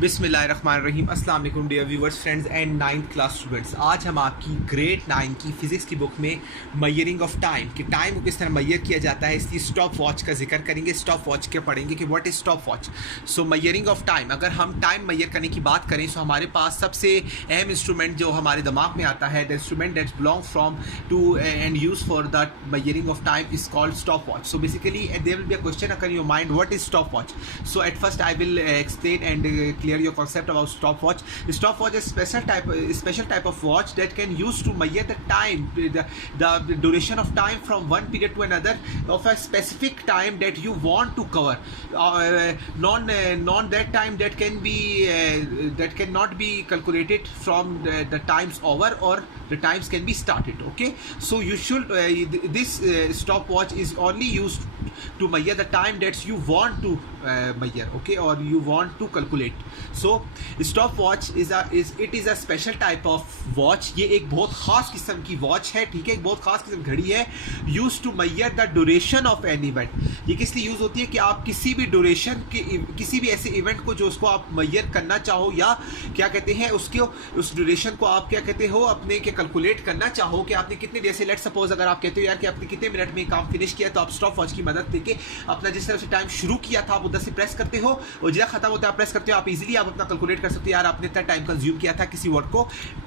बिस्मिल्लाहिर्रहमानिर्रहीम। अस्सलाम वालेकुम dear viewers, friends and 9th class students. आज हम आपकी ग्रेड 9 की फ़िज़िक्स की बुक में मैयरिंग ऑफ टाइम कि टाइम को किस तरह मैयर किया जाता है, इसलिए स्टॉप वॉच का जिक्र करेंगे। स्टॉप वॉच के पढ़ेंगे कि व्हाट इज़ स्टॉप वॉच। सो मैयरिंग ऑफ टाइम, अगर हम टाइम मैयर करने की बात करें तो हमारे पास सबसे अहम इंस्ट्रूमेंट जो हमारे दिमाग में आता है, the instrument that's belong from to and use for the measuring of time is called stop watch. So basically there will be a question occur in your mind, what is stop watch. So at first I will explain and clear your concept about stopwatch. Stopwatch is special type of watch that can use to measure the time, the duration of time from one period to another of a specific time that you want to cover. Non that time that can be that cannot be calculated from the times over or the times can be started. Okay, so you should this stopwatch is only used to measure the time that you want to measure, okay, or you want to calculate. So stopwatch is a special type of watch. ये एक बहुत ख़ास किस्म की वॉच है, ठीक है, एक बहुत ख़ास किस्म की घड़ी है, use to measure the duration of an event. ये किस लिए यूज़ होती है कि आप किसी भी ड्यूरेशन के किसी भी ऐसे इवेंट को जो उसको आप measure करना चाहो या क्या कहते हैं उसके उस ड्यूरेशन को आप क्या कहते हो अपने के कैलकुलेट करना चाहो कि आपने कितने देर से, लेट सपोज अगर आप कहते हो यार कि आपने कितने मिनट में काम फिनिश किया, तो आप स्टॉप वॉच की मदद लेके अपना जिस तरह से टाइम शुरू किया था आप उधर से प्रेस करते हो और जितना खत्म होता है प्रेस करते हो, आप इजीली आप अपना कैलकुलेट कर सकते हो यार आपने इतना टाइम कंज्यूम किया था किसी वर्क को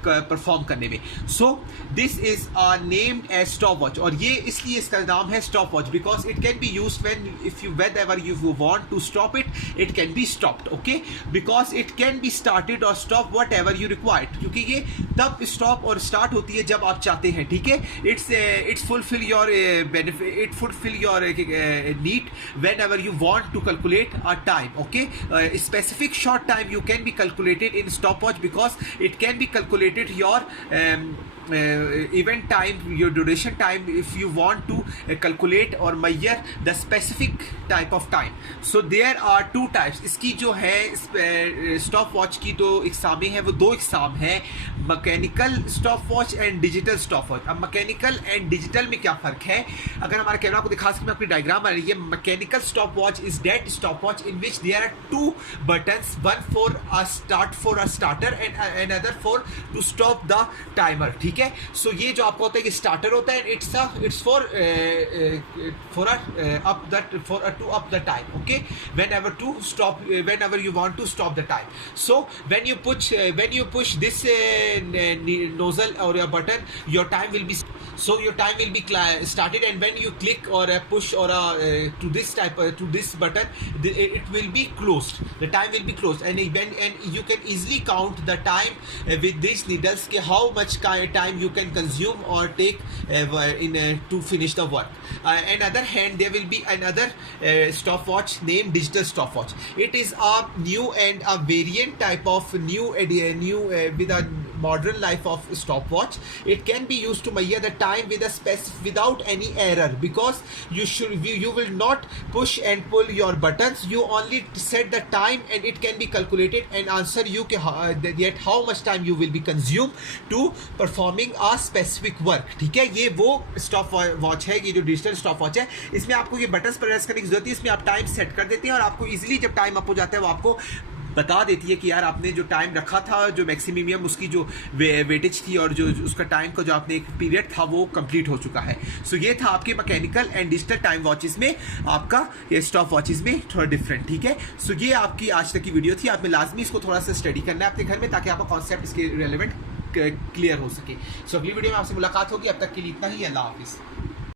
परफॉर्म करने में। So this is named as stop watch, और ये इसलिए इसका नाम है stop watch because it can be used when if you whenever you want to stop it can be stopped, okay, because it can be started और stop whatever you required, क्योंकि ये तब स्टॉप और स्टार्ट होती है जब आप चाहते हैं, ठीक है। It's fulfil your benefit, it fulfil your need whenever you want to calculate a time, okay. Specific short time you can be calculated in stopwatch because it can be calculated your event time, your duration time, if you want to calculate or measure the specific type of time. So there are two types. इसकी जो है stop watch की दो इकसामें हैं, वो दो इकसाम हैं, mechanical stop watch and digital stop watch. अब मैकेनिकल एंड डिजिटल में क्या फ़र्क है, अगर हमारे कैमरा को दिखा सके मैं अपनी डायग्राम आ रही है। Mechanical stop watch is that stop watch in which there are two buttons, one for a starter and other for to stop the timer, ठीक है। सो ये जो आपको होता है कि स्टार्टर होता है, it's for to up the time, okay, whenever you want to stop the time. So when you push this nozzle or a button, your time will be started, and when you click or push or to this button, it will be closed, the time will be closed, and you can easily count the time with these needles ke how much time you can consume or take to finish the work. On other hand, there will be another stopwatch named digital stopwatch. It is a new and a variant type of new with a modern life of stopwatch. It can be used to measure the time without any error, because you will not push and pull your buttons, you only set the time and it can be calculated and answer you that how much time you will be consumed to performing a specific work, ठीक है। ये वो stop watch है, ये जो digital stop watch है, इसमें आपको ये बटन्स प्रेस करने की जरूरत है, इसमें आप टाइम सेट कर देते हैं और आपको इजीली जब टाइम अप हो जाता है वो आपको बता देती है कि यार आपने जो टाइम रखा था, जो मैक्सिमम उसकी जो वेटेज थी और जो उसका टाइम का जो आपने एक पीरियड था वो कंप्लीट हो चुका है। सो ये था आपके mechanical and digital time watches में, आपका ये स्टॉप वॉचेस में थोड़ा डिफरेंट, ठीक है। सो ये आपकी आज तक की वीडियो थी, आपने लाजमी इसको थोड़ा सा स्टडी करना है अपने घर में ताकि आपका कॉन्सेप्ट इसके रेलेवेंट क्लियर हो सके। सो अगली वीडियो में आपसे मुलाकात होगी, अब तक के लिए इतना ही, अल्लाह हाफिज़।